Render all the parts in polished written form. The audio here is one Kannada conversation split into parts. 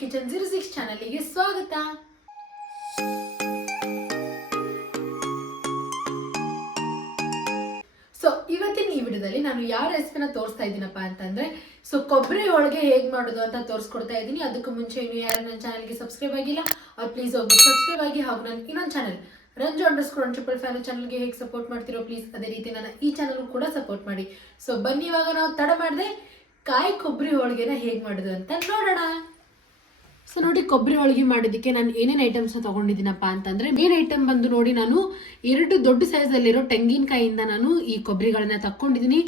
ಕಿಚನ್ 06 ಚಾನಲ್ಗೆ ಸ್ವಾಗತ. ಸೊ ಇವತ್ತಿನ ಈ ವಿಡಿಯೋದಲ್ಲಿ ನಾನು ಯಾವ ರೆಸಿಪಿನ ತೋರಿಸ್ತಾ ಇದ್ದೀನಪ್ಪ ಅಂತಂದ್ರೆ ಕೊಬ್ಬರಿ ಹೋಳಿಗೆ ಹೇಗೆ ಮಾಡೋದು ಅಂತ ತೋರಿಸ್ಕೊಡ್ತಾ ಇದ್ದೀನಿ. ಅದಕ್ಕೂ ಮುಂಚೆ ಇನ್ನು ಯಾರು ನನ್ನ ಚಾನಲ್ಗೆ ಸಬ್ಸ್ಕ್ರೈಬ್ ಆಗಿಲ್ಲ ಅವ್ರು ಪ್ಲೀಸ್ ಹೋಗಿ ಸಬ್ಸ್ಕ್ರೈಬ್ ಆಗಿ. ಹಾಗೂ ನನ್ನ ಇನ್ನೊಂದು ಚಾನಲ್ ರಂಜು_155 ಚಾನಲ್ಗೆ ಹೇಗೆ ಸಪೋರ್ಟ್ ಮಾಡ್ತಿರೋ ಪ್ಲೀಸ್ ಅದೇ ರೀತಿ ನನ್ನ ಈ ಚಾನಲ್ ಕೂಡ ಸಪೋರ್ಟ್ ಮಾಡಿ. ಸೊ ಬನ್ನಿ ಇವಾಗ ನಾವು ತಡ ಮಾಡದೆ ಕಾಯಿ ಕೊಬ್ಬರಿ ಹೋಳಿಗೆನ ಹೇಗೆ ಮಾಡೋದು ಅಂತ ನೋಡೋಣ. ಸೊ ನೋಡಿ, ಕೊಬ್ಬರಿ ಹೋಳಿಗೆ ಮಾಡೋದಕ್ಕೆ ನಾನು ಏನೇನು ಐಟಮ್ಸ್ನ ತೊಗೊಂಡಿದ್ದೀನಪ್ಪ ಅಂತಂದರೆ ಮೇನ್ ಐಟಮ್ ಬಂದು ನೋಡಿ, ನಾನು 2 ದೊಡ್ಡ ಸೈಜಲ್ಲಿರೋ ತೆಂಗಿನಕಾಯಿಯಿಂದ ನಾನು ಈ ಕೊಬ್ಬರಿಗಳನ್ನ ತಕ್ಕೊಂಡಿದ್ದೀನಿ.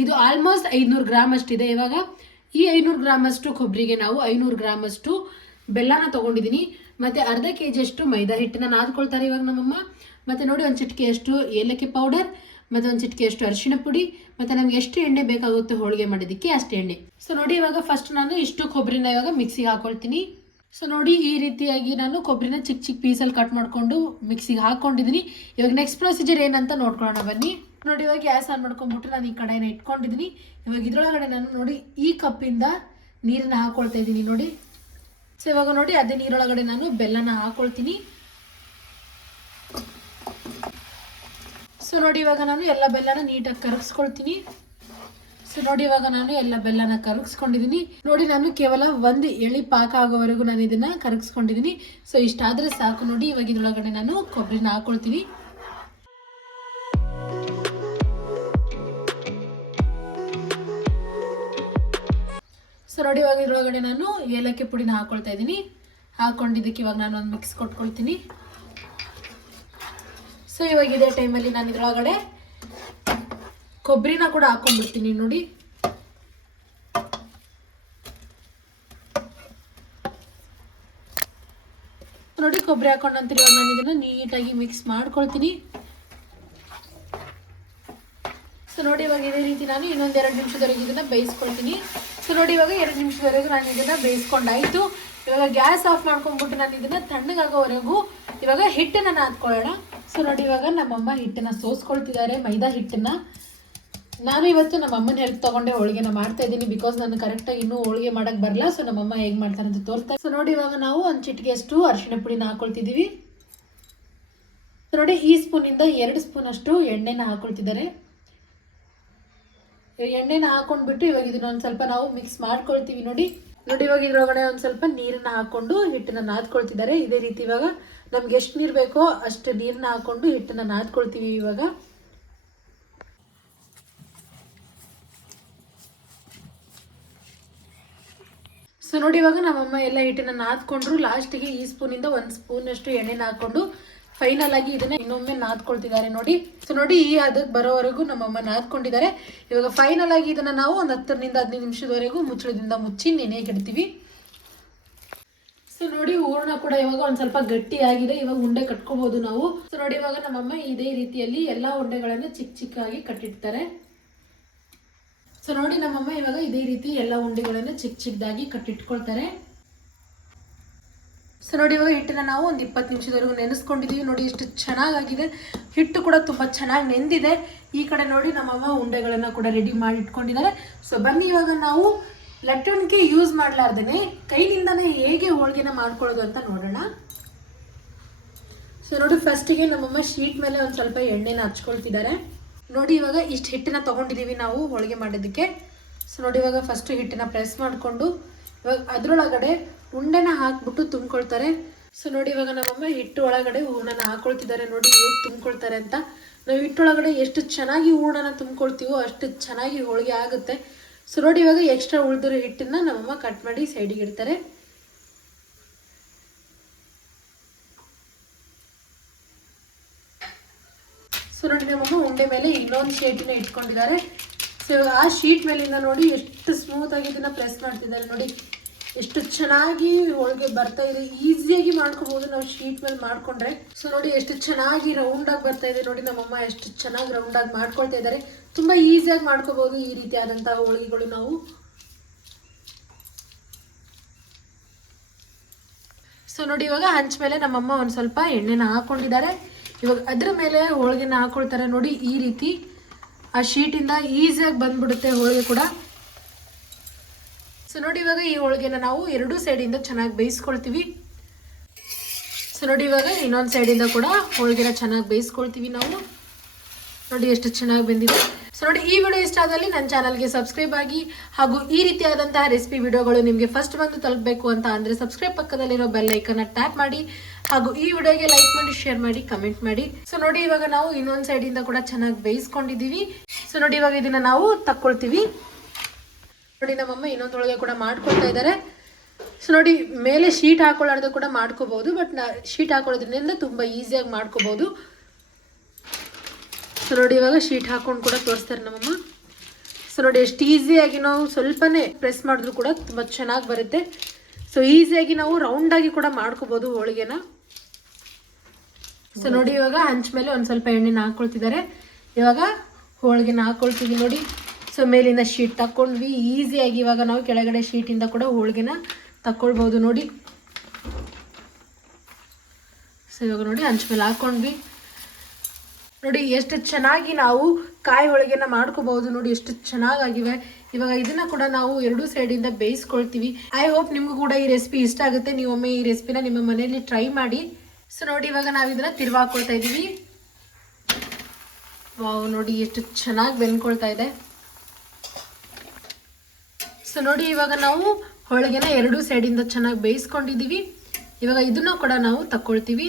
ಇದು ಆಲ್ಮೋಸ್ಟ್ 500 ಗ್ರಾಮ್ ಅಷ್ಟಿದೆ. ಇವಾಗ ಈ 500 ಗ್ರಾಮ್ ಅಷ್ಟು ಕೊಬ್ಬರಿಗೆ ನಾವು 500 ಗ್ರಾಮ್ ಅಷ್ಟು ಬೆಲ್ಲನ ತೊಗೊಂಡಿದ್ದೀನಿ. ಮತ್ತು ಅರ್ಧ kg ಅಷ್ಟು ಮೈದಾ ಹಿಟ್ಟನ್ನ ನಾದ್ಕೊಳ್ತಾರೆ ಇವಾಗ ನಮ್ಮಮ್ಮ. ಮತ್ತು ನೋಡಿ, ಒಂದು ಚಿಟಿಕೆಯಷ್ಟು ಏಲಕ್ಕಿ ಪೌಡರ್, ಮತ್ತು ಒಂದು ಚಿಟಿಕೆಯಷ್ಟು ಅರಿಶಿಣ ಪುಡಿ, ಮತ್ತು ನಮ್ಗೆ ಎಷ್ಟು ಎಣ್ಣೆ ಬೇಕಾಗುತ್ತೆ ಹೋಳಿಗೆ ಮಾಡೋದಕ್ಕೆ ಅಷ್ಟು ಎಣ್ಣೆ. ಸೊ ನೋಡಿ, ಇವಾಗ ಫಸ್ಟ್ ನಾನು ಇಷ್ಟು ಕೊಬ್ಬರಿನ ಇವಾಗ ಮಿಕ್ಸಿಗೆ ಹಾಕೊಳ್ತೀನಿ. ಸೊ ನೋಡಿ, ಈ ರೀತಿಯಾಗಿ ನಾನು ಕೊಬ್ಬರಿನ ಚಿಕ್ಕ ಚಿಕ್ಕ ಪೀಸಲ್ಲಿ ಕಟ್ ಮಾಡಿಕೊಂಡು ಮಿಕ್ಸಿಗೆ ಹಾಕ್ಕೊಂಡಿದ್ದೀನಿ. ಇವಾಗ ನೆಕ್ಸ್ಟ್ ಪ್ರೊಸೀಜರ್ ಏನಂತ ನೋಡ್ಕೊಳ್ಳೋಣ ಬನ್ನಿ. ನೋಡಿ, ಇವಾಗ ಗ್ಯಾಸ್ ಆನ್ ಮಾಡ್ಕೊಂಡ್ಬಿಟ್ಟು ನಾನು ಈ ಕಡೆನ ಇಟ್ಕೊಂಡಿದ್ದೀನಿ. ಇವಾಗ ಇದ್ರೊಳಗಡೆ ನಾನು ನೋಡಿ ಈ ಕಪ್ಪಿಂದ ನೀರನ್ನ ಹಾಕೊಳ್ತಾ ಇದ್ದೀನಿ ನೋಡಿ. ಸೊ ಇವಾಗ ನೋಡಿ, ಅದೇ ನೀರೊಳಗಡೆ ನಾನು ಬೆಲ್ಲನ ಹಾಕೊಳ್ತೀನಿ. ಸೊ ನೋಡಿ, ಇವಾಗ ನಾನು ಎಲ್ಲ ಬೆಲ್ಲನ ನೀಟಾಗಿ ಕರಗಿಸ್ಕೊಳ್ತೀನಿ. ಸೊ ನೋಡಿ, ಇವಾಗ ನಾನು ಎಲ್ಲ ಬೆಲ್ಲನ ಕರಗಿಸ್ಕೊಂಡಿದ್ದೀನಿ. ನೋಡಿ, ನಾನು ಕೇವಲ ಒಂದು ಎಳೆ ಪಾಕ ಆಗೋವರೆಗೂ ನಾನು ಇದನ್ನ ಕರಗಿಸ್ಕೊಂಡಿದ್ದೀನಿ. ಸೊ ಇಷ್ಟಾದರೆ ಸಾಕು ನೋಡಿ. ಇವಾಗ ಇದ್ರೊಳಗಡೆ ನಾನು ಕೊಬ್ಬರಿನ ಹಾಕೊಳ್ತೀನಿ. ಸೊ ನೋಡಿ, ಇವಾಗ ಇದ್ರೊಳಗಡೆ ನಾನು ಏಲಕ್ಕಿ ಪುಡಿನ ಹಾಕೊಳ್ತಾ ಇದ್ದೀನಿ. ಹಾಕೊಂಡಿದ್ದಕ್ಕೆ ಇವಾಗ ನಾನು ಒಂದು ಮಿಕ್ಸ್ ಕೊಟ್ಕೊಳ್ತೀನಿ. ಸೊ ಇವಾಗ ಇದೇ ಟೈಮಲ್ಲಿ ನಾನು ಇದ್ರೊಳಗಡೆ ಕೊಬ್ಬರಿನ ಕೂಡ ಹಾಕೊಂಡ್ಬಿಡ್ತೀನಿ ನೋಡಿ. ನೋಡಿ, ಕೊಬ್ಬರಿ ಹಾಕೊಂಡ ನಂತರ ಇವಾಗ ನಾನು ಇದನ್ನ ನೀಟಾಗಿ ಮಿಕ್ಸ್ ಮಾಡ್ಕೊಳ್ತೀನಿ. ಸೊ ನೋಡಿ, ಇವಾಗ ಇದೇ ರೀತಿ ನಾನು ಇನ್ನೊಂದು 2 ನಿಮಿಷದವರೆಗೆ ಇದನ್ನ ಬೇಯಿಸ್ಕೊಳ್ತೀನಿ. ಸೊ ನೋಡಿ, ಇವಾಗ 2 ನಿಮಿಷದವರೆಗೂ ನಾನು ಇದನ್ನ ಬೇಯಿಸ್ಕೊಂಡಾಯ್ತು. ಇವಾಗ ಗ್ಯಾಸ್ ಆಫ್ ಮಾಡ್ಕೊಂಡ್ಬಿಟ್ಟು ನಾನು ಇದನ್ನ ತಣ್ಣಗಾಗೋವರೆಗೂ ಇವಾಗ ಹಿಟ್ಟನ್ನ ನಾದ್ಕೊಳ್ಳೋಣ. ಸೊ ನೋಡಿ, ಇವಾಗ ನಮ್ಮಮ್ಮ ಹಿಟ್ಟನ್ನ ಸೋಸ್ಕೊಳ್ತಿದ್ದಾರೆ, ಮೈದಾ ಹಿಟ್ಟನ್ನ. ನಾನು ಇವತ್ತು ನಮ್ಮ ಅಮ್ಮನ ಹೆಲ್ಪ್ ತಗೊಂಡೆ ಹೋಳಿಗೆನ ಮಾಡ್ತಾ ಇದ್ದೀನಿ. ಬಿಕಾಸ್ ನಾನು ಕರೆಕ್ಟಾಗಿ ಇನ್ನೂ ಹೋಳಿಗೆ ಮಾಡಕ್ಕೆ ಬರಲ್ಲ. ಸೊ ನಮ್ಮಮ್ಮ ಹೇಗೆ ಮಾಡ್ತಾರೆ ಅಂತ ತೋರಿಸ್ತಾರೆ. ಸೊ ನೋಡಿ, ಇವಾಗ ನಾವು ಒಂದು ಚಿಟಿಕೆಯಷ್ಟು ಅರಿಶಿಣ ಪುಡಿನ ಹಾಕೊಳ್ತಿದ್ದೀವಿ. ನೋಡಿ, ಈ ಸ್ಪೂನಿಂದ 2 ಸ್ಪೂನ್ ಅಷ್ಟು ಎಣ್ಣೆನ ಹಾಕೊಳ್ತಿದ್ದಾರೆ. ಎಣ್ಣೆನ ಹಾಕೊಂಡ್ಬಿಟ್ಟು ಇವಾಗ ಇದನ್ನ ಒಂದು ಸ್ವಲ್ಪ ನಾವು ಮಿಕ್ಸ್ ಮಾಡ್ಕೊಳ್ತೀವಿ ನೋಡಿ. ನೋಡಿ, ಇವಾಗ ಇದ್ರೊಳಗಡೆ ಒಂದು ಸ್ವಲ್ಪ ನೀರನ್ನ ಹಾಕೊಂಡು ಹಿಟ್ಟನ್ನ ನಾದ್ಕೊಳ್ತಿದ್ದಾರೆ. ಇದೇ ರೀತಿ ಇವಾಗ ನಮ್ಗೆ ಎಷ್ಟು ನೀರು ಬೇಕೋ ಅಷ್ಟು ನೀರನ್ನ ಹಾಕೊಂಡು ಹಿಟ್ಟನ್ನ ನಾದ್ಕೊಳ್ತೀವಿ ಇವಾಗ. ಸೊ ನೋಡಿ, ಇವಾಗ ನಮ್ಮಮ್ಮ ಎಲ್ಲ ಹಿಟ್ಟನ್ನ ನಾದ್ಕೊಂಡ್ರು. ಲಾಸ್ಟಿಗೆ ಈ ಸ್ಪೂನಿಂದ 1 ಸ್ಪೂನ್ ಅಷ್ಟು ಎಣ್ಣೆನ ಹಾಕೊಂಡು ಫೈನಲ್ ಆಗಿ ಇದನ್ನ ಇನ್ನೊಮ್ಮೆ ನಾದ್ಕೊಳ್ತಿದ್ದಾರೆ ನೋಡಿ. ಸೊ ನೋಡಿ, ಈ ಅದಕ್ಕೆ ಬರೋವರೆಗೂ ನಮ್ಮಮ್ಮ ನಾದ್ಕೊಂಡಿದ್ದಾರೆ. ಇವಾಗ ಫೈನಲ್ ಆಗಿ ಇದನ್ನ ನಾವು ಒಂದು 10 ನಿಂದ 15 ನಿಮಿಷದವರೆಗೂ ಮುಚ್ಚಳದಿಂದ ಮುಚ್ಚಿ ನೆನೆಗೆ ಇಡ್ತೀವಿ. ಸೊ ನೋಡಿ, ಹೂರ್ಣ ಕೂಡ ಇವಾಗ ಒಂದು ಸ್ವಲ್ಪ ಗಟ್ಟಿಯಾಗಿದೆ. ಇವಾಗ ಉಂಡೆ ಕಟ್ಕೋಬಹುದು ನಾವು. ಸೊ ನೋಡಿ, ಇವಾಗ ನಮ್ಮಮ್ಮ ಇದೇ ರೀತಿಯಲ್ಲಿ ಎಲ್ಲಾ ಉಂಡೆಗಳನ್ನು ಚಿಕ್ಕ ಚಿಕ್ಕಾಗಿ ಕಟ್ಟಿಡ್ತಾರೆ. ಸೊ ನೋಡಿ, ನಮ್ಮಮ್ಮ ಇವಾಗ ಇದೇ ರೀತಿ ಎಲ್ಲ ಉಂಡೆಗಳನ್ನು ಚಿಕ್ಕ ಚಿಕ್ಕದಾಗಿ ಕಟ್ಟಿಟ್ಕೊಳ್ತಾರೆ. ಸೊ ನೋಡಿ, ಇವಾಗ ಹಿಟ್ಟನ್ನ ನಾವು ಒಂದು 20 ನಿಮಿಷದವರೆಗೂ ನೆನೆಸ್ಕೊಂಡಿದ್ದೀವಿ. ನೋಡಿ, ಎಷ್ಟು ಚೆನ್ನಾಗಾಗಿದೆ. ಹಿಟ್ಟು ಕೂಡ ತುಂಬ ಚೆನ್ನಾಗಿ ನೆಂದಿದೆ. ಈ ಕಡೆ ನೋಡಿ, ನಮ್ಮಮ್ಮ ಉಂಡೆಗಳನ್ನು ಕೂಡ ರೆಡಿ ಮಾಡಿ ಇಟ್ಕೊಂಡಿದ್ದಾರೆ. ಸೊ ಬನ್ನಿ, ಇವಾಗ ನಾವು ಲಟ್ಟಣಿಗೆ ಯೂಸ್ ಮಾಡಲಾರ್ದೇ ಕೈನಿಂದನೇ ಹೇಗೆ ಹೋಳಿಗೆನ ಮಾಡ್ಕೊಳ್ಳೋದು ಅಂತ ನೋಡೋಣ. ಸೊ ನೋಡಿ, ಫಸ್ಟಿಗೆ ನಮ್ಮಮ್ಮ ಶೀಟ್ ಮೇಲೆ ಒಂದು ಸ್ವಲ್ಪ ಎಣ್ಣೆನ ಹಚ್ಕೊಳ್ತಿದ್ದಾರೆ. ನೋಡಿ, ಇವಾಗ ಇಷ್ಟು ಹಿಟ್ಟನ್ನ ತೊಗೊಂಡಿದ್ದೀವಿ ನಾವು ಹೋಳಿಗೆ ಮಾಡೋದಕ್ಕೆ. ಸೊ ನೋಡಿ, ಇವಾಗ ಫಸ್ಟು ಹಿಟ್ಟನ್ನ ಪ್ರೆಸ್ ಮಾಡಿಕೊಂಡು ಇವಾಗ ಅದರೊಳಗಡೆ ಉಂಡೆನ ಹಾಕ್ಬಿಟ್ಟು ತುಂಬ್ಕೊಳ್ತಾರೆ. ಸೊ ನೋಡಿ, ಇವಾಗ ನಮ್ಮಮ್ಮ ಹಿಟ್ಟು ಒಳಗಡೆ ಹೂರ್ಣನ ಹಾಕೊಳ್ತಿದ್ದಾರೆ. ನೋಡಿ ಹೇಗೆ ತುಂಬ್ಕೊಳ್ತಾರೆ ಅಂತ. ನಾವು ಹಿಟ್ಟೊಳಗಡೆ ಎಷ್ಟು ಚೆನ್ನಾಗಿ ಹೂರ್ಣನ ತುಂಬ್ಕೊಳ್ತೀವೋ ಅಷ್ಟು ಚೆನ್ನಾಗಿ ಹೋಳಿಗೆ ಆಗುತ್ತೆ. ಸೊ ನೋಡಿ, ಇವಾಗ ಎಕ್ಸ್ಟ್ರಾ ಉಳಿದಿರೋ ಹಿಟ್ಟನ್ನ ನಮ್ಮಮ್ಮ ಕಟ್ ಮಾಡಿ ಸೈಡಿಗೆ ಇಡ್ತಾರೆ. ಸೊ ನೋಡಿ, ನಮ್ಮಮ್ಮ ಉಂಡೆ ಮೇಲೆ ಇನ್ನೊಂದು ಶೀಟನ್ನ ಇಟ್ಕೊಂಡಿದ್ದಾರೆ. ಸೊ ಇವಾಗ ಆ ಶೀಟ್ ಮೇಲಿಂದ ನೋಡಿ ಎಷ್ಟು ಸ್ಮೂತ್ ಆಗಿ ಇದನ್ನ ಪ್ರೆಸ್ ಮಾಡ್ತಿದ್ದಾರೆ. ನೋಡಿ ಎಷ್ಟು ಚೆನ್ನಾಗಿ ಹೋಳಿಗೆ ಬರ್ತಾ ಇದೆ. ಈಸಿಯಾಗಿ ಮಾಡ್ಕೋಬಹುದು ನಾವು ಶೀಟ್ ಮೇಲೆ ಮಾಡ್ಕೊಂಡ್ರೆ. ಸೊ ನೋಡಿ, ಎಷ್ಟು ಚೆನ್ನಾಗಿ ರೌಂಡ್ ಆಗಿ ಬರ್ತಾ ಇದೆ. ನೋಡಿ, ನಮ್ಮಮ್ಮ ಎಷ್ಟು ಚೆನ್ನಾಗಿ ರೌಂಡ್ ಆಗಿ ಮಾಡ್ಕೊಳ್ತಾ ಇದ್ದಾರೆ. ತುಂಬಾ ಈಸಿಯಾಗಿ ಮಾಡ್ಕೋಬಹುದು ಈ ರೀತಿ ಆದಂತಹ ಹೋಳಿಗೆಗಳು ನಾವು. ಸೊ ನೋಡಿ, ಇವಾಗ ಹಂಚ ಮೇಲೆ ನಮ್ಮಮ್ಮ ಒಂದು ಸ್ವಲ್ಪ ಎಣ್ಣೆನ ಹಾಕೊಂಡಿದ್ದಾರೆ. ಇವಾಗ ಅದ್ರ ಮೇಲೆ ಹೋಳಿಗೆನ ಹಾಕೊಳ್ತಾರೆ. ನೋಡಿ, ಈ ರೀತಿ ಆ ಶೀಟಿಂದ ಈಸಿಯಾಗಿ ಬಂದ್ಬಿಡುತ್ತೆ ಹೋಳಿಗೆ ಕೂಡ. ಸೊ ನೋಡಿ ಇವಾಗ ಈ ಹೋಳಿಗೆನ ನಾವು ಎರಡೂ ಸೈಡಿಂದ ಚೆನ್ನಾಗಿ ಬೇಯಿಸ್ಕೊಳ್ತೀವಿ. ಸೊ ನೋಡಿ ಇವಾಗ ಇನ್ನೊಂದು ಸೈಡಿಂದ ಕೂಡ ಹೋಳಿಗೆನ ಚೆನ್ನಾಗಿ ಬೇಯಿಸ್ಕೊಳ್ತೀವಿ ನಾವು. ನೋಡಿ ಎಷ್ಟು ಚೆನ್ನಾಗಿ ಬಂದಿದೆ. ಸೊ ನೋಡಿ ಈ ವಿಡಿಯೋ ಇಷ್ಟ ಆದಲ್ಲಿ ನನ್ನ ಚಾನಲ್ಗೆ ಸಬ್ಸ್ಕ್ರೈಬ್ ಆಗಿ, ಹಾಗೂ ಈ ರೀತಿಯಾದಂತಹ ರೆಸಿಪಿ ವಿಡಿಯೋಗಳು ನಿಮಗೆ ಫಸ್ಟ್ ಬಂದು ತಲುಪಬೇಕು ಅಂತ ಅಂದರೆ ಸಬ್ಸ್ಕ್ರೈಬ್ ಪಕ್ಕದಲ್ಲಿರೋ ಬೆಲ್ ಐಕನ್ನ ಟ್ಯಾಪ್ ಮಾಡಿ, ಹಾಗೂ ಈ ವಿಡಿಯೋಗೆ ಲೈಕ್ ಮಾಡಿ, ಶೇರ್ ಮಾಡಿ, ಕಮೆಂಟ್ ಮಾಡಿ. ಸೊ ನೋಡಿ ಇವಾಗ ನಾವು ಇನ್ನೊಂದು ಸೈಡಿಂದ ಕೂಡ ಚೆನ್ನಾಗಿ ಬೇಯಿಸ್ಕೊಂಡಿದ್ದೀವಿ. ಸೊ ನೋಡಿ ಇವಾಗ ಇದನ್ನ ನಾವು ತಕ್ಕೊಳ್ತೀವಿ. ನೋಡಿ ನಮ್ಮಮ್ಮ ಇನ್ನೊಂದೊಳಗೆ ಕೂಡ ಮಾಡ್ಕೊಳ್ತಾ ಇದ್ದಾರೆ. ಸೊ ನೋಡಿ ಮೇಲೆ ಶೀಟ್ ಹಾಕೊಳ್ಳೋದು ಕೂಡ ಮಾಡ್ಕೋಬಹುದು, ಬಟ್ ಶೀಟ್ ಹಾಕೊಳ್ಳೋದ್ರಿಂದ ತುಂಬ ಈಸಿಯಾಗಿ ಮಾಡ್ಕೋಬಹುದು. ಸೊ ನೋಡಿ ಇವಾಗ ಶೀಟ್ ಹಾಕೊಂಡು ಕೂಡ ತೋರಿಸ್ತಾರೆ ನಮ್ಮಮ್ಮ. ಸೊ ನೋಡಿ ಎಷ್ಟು ಈಸಿಯಾಗಿ ನಾವು ಸ್ವಲ್ಪನೇ ಪ್ರೆಸ್ ಮಾಡಿದ್ರು ಕೂಡ ತುಂಬ ಚೆನ್ನಾಗಿ ಬರುತ್ತೆ. ಸೊ ಈಸಿಯಾಗಿ ನಾವು ರೌಂಡಾಗಿ ಕೂಡ ಮಾಡ್ಕೋಬಹುದು ಹೋಳಿಗೆನ. ಸೊ ನೋಡಿ ಇವಾಗ ಹಂಚ ಮೇಲೆ ಒಂದು ಸ್ವಲ್ಪ ಎಣ್ಣೆನ ಹಾಕ್ಕೊಳ್ತಿದ್ದಾರೆ. ಇವಾಗ ಹೋಳಿಗೆನ ಹಾಕ್ಕೊಳ್ತೀವಿ ನೋಡಿ. ಸೊ ಮೇಲಿಂದ ಶೀಟ್ ತಕ್ಕೊಂಡ್ವಿ ಈಸಿಯಾಗಿ. ಇವಾಗ ನಾವು ಕೆಳಗಡೆ ಶೀಟಿಂದ ಕೂಡ ಹೋಳಿಗೆನ ತಕ್ಕೊಳ್ಬೋದು ನೋಡಿ. ಸೊ ಇವಾಗ ನೋಡಿ ಹಂಚ ಮೇಲೆ ಹಾಕ್ಕೊಂಡ್ವಿ. ನೋಡಿ ಎಷ್ಟು ಚೆನ್ನಾಗಿ ನಾವು ಕಾಯಿ ಹೋಳಿಗೆನ ಮಾಡ್ಕೋಬಹುದು. ನೋಡಿ ಎಷ್ಟು ಚೆನ್ನಾಗಿವೆ. ಇವಾಗ ಇದನ್ನ ಕೂಡ ನಾವು ಎರಡೂ ಸೈಡಿಂದ ಬೇಯಿಸ್ಕೊಳ್ತೀವಿ. ಐ ಹೋಪ್ ನಿಮಗೂ ಕೂಡ ಈ ರೆಸಿಪಿ ಇಷ್ಟ ಆಗುತ್ತೆ. ನೀವೊಮ್ಮೆ ಈ ರೆಸಿಪಿನ ನಿಮ್ಮ ಮನೆಯಲ್ಲಿ ಟ್ರೈ ಮಾಡಿ. ಸೊ ನೋಡಿ ಇವಾಗ ನಾವು ಇದನ್ನ ತಿರ್ವಾಕೊಳ್ತಾ ಇದ್ದೀವಿ. ವಾವ್, ನೋಡಿ ಎಷ್ಟು ಚೆನ್ನಾಗಿ ಬೆಂದ್ಕೊಳ್ತಾ ಇದೆ. ಸೊ ನೋಡಿ ಇವಾಗ ನಾವು ಹೋಳಿಗೆನ ಎರಡೂ ಸೈಡಿಂದ ಚೆನ್ನಾಗಿ ಬೇಯಿಸ್ಕೊಂಡಿದ್ದೀವಿ. ಇವಾಗ ಇದನ್ನ ಕೂಡ ನಾವು ತಕ್ಕೊಳ್ತೀವಿ.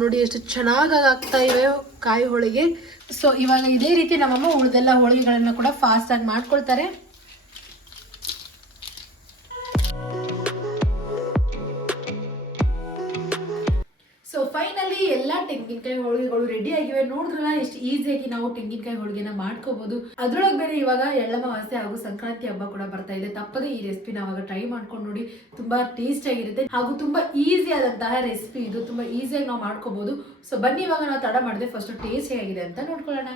ನೋಡಿ ಎಷ್ಟು ಚೆನ್ನಾಗಿ ಆಗ್ತಾ ಇವೆ ಕಾಯಿ ಹೋಳಿಗೆ. ಸೊ ಇವಾಗ ಇದೇ ರೀತಿ ನಮ್ಮಮ್ಮ ಉಳಿದೆಲ್ಲ ಹೋಳಿಗೆಗಳನ್ನ ಕೂಡ ಫಾಸ್ಟ್ ಆಗಿ ಮಾಡ್ಕೊಳ್ತಾರೆ. ಸೊ ಫೈನಲಿ ಎಲ್ಲ ತೆಂಗಿನಕಾಯಿ ಹೋಳಿಗೆಗಳು ರೆಡಿ ಆಗಿವೆ. ನೋಡಿದ್ರಲ್ಲ ಎಷ್ಟು ಈಸಿಯಾಗಿ ನಾವು ತೆಂಗಿನಕಾಯಿ ಹೋಳಿಗೆನ ಮಾಡ್ಕೋಬಹುದು. ಅದ್ರೊಳಗೆ ಬೇರೆ ಇವಾಗ ಎಳ್ಳಮಾವಾಸ್ಯೆ ಹಾಗೂ ಸಂಕ್ರಾಂತಿ ಹಬ್ಬ ಕೂಡ ಬರ್ತಾ ಇದೆ. ತಪ್ಪದೆ ಈ ರೆಸಿಪಿನ ಅವಾಗ ಟ್ರೈ ಮಾಡ್ಕೊಂಡು ನೋಡಿ. ತುಂಬಾ ಟೇಸ್ಟ್ ಆಗಿರುತ್ತೆ ಹಾಗೂ ತುಂಬಾ ಈಸಿ ಆದಂತಹ ರೆಸಿಪಿ ಇದು. ತುಂಬಾ ಈಸಿಯಾಗಿ ನಾವು ಮಾಡ್ಕೋಬಹುದು. ಸೊ ಬನ್ನಿ ಇವಾಗ ನಾವು ತಡ ಮಾಡಿದೆ ಫಸ್ಟ್ ಟೇಸ್ಟ್ ಹೇಗಿದೆ ಅಂತ ನೋಡ್ಕೊಳ್ಳೋಣ.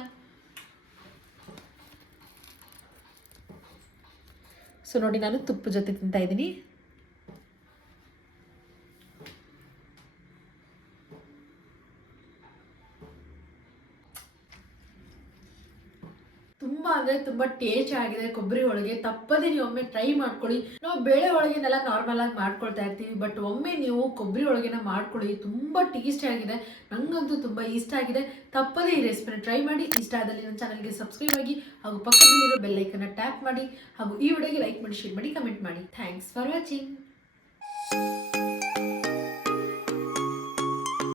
ಸೊ ನೋಡಿ ನಾನು ತುಪ್ಪ ಜೊತೆ ತಿಂತಾ ಇದ್ದೀನಿ. ತುಂಬಾ ಅಂದ್ರೆ ತುಂಬಾ ಟೇಸ್ಟ್ ಆಗಿದೆ ಕೊಬ್ಬರಿ ಹೋಳಿಗೆ. ತಪ್ಪದೆ ನೀವು ಒಮ್ಮೆ ಟ್ರೈ ಮಾಡ್ಕೊಳ್ಳಿ. ನಾವು ಬೇಳೆ ಹೋಳಿಗೆನೆಲ್ಲ ನಾರ್ಮಲ್ ಆಗಿ ಮಾಡ್ಕೊಳ್ತಾ ಇರ್ತೀವಿ, ಬಟ್ ಒಮ್ಮೆ ನೀವು ಕೊಬ್ಬರಿ ಹೋಳಿಗೆನ ಮಾಡ್ಕೊಳ್ಳಿ. ತುಂಬಾ ಟೇಸ್ಟ್ ಆಗಿದೆ, ನಂಗಂತೂ ತುಂಬಾ ಇಷ್ಟ ಆಗಿದೆ. ತಪ್ಪದೆ ಈ ರೆಸಿಪಿನ ಟ್ರೈ ಮಾಡಿ. ಇಷ್ಟ ಆದಲ್ಲಿ ನನ್ನ ಚಾನಲ್ಗೆ ಸಬ್ಸ್ಕ್ರೈಬ್ ಆಗಿ, ಹಾಗೂ ಪಕ್ಕದಲ್ಲಿರೋ ಬೆಲ್ ಐಕನ್ನ ಟ್ಯಾಪ್ ಮಾಡಿ, ಹಾಗೂ ಈ ವಿಡಿಯೋಗೆ ಲೈಕ್ ಮಾಡಿ, ಶೇರ್ ಮಾಡಿ, ಕಮೆಂಟ್ ಮಾಡಿ. Thanks for watching.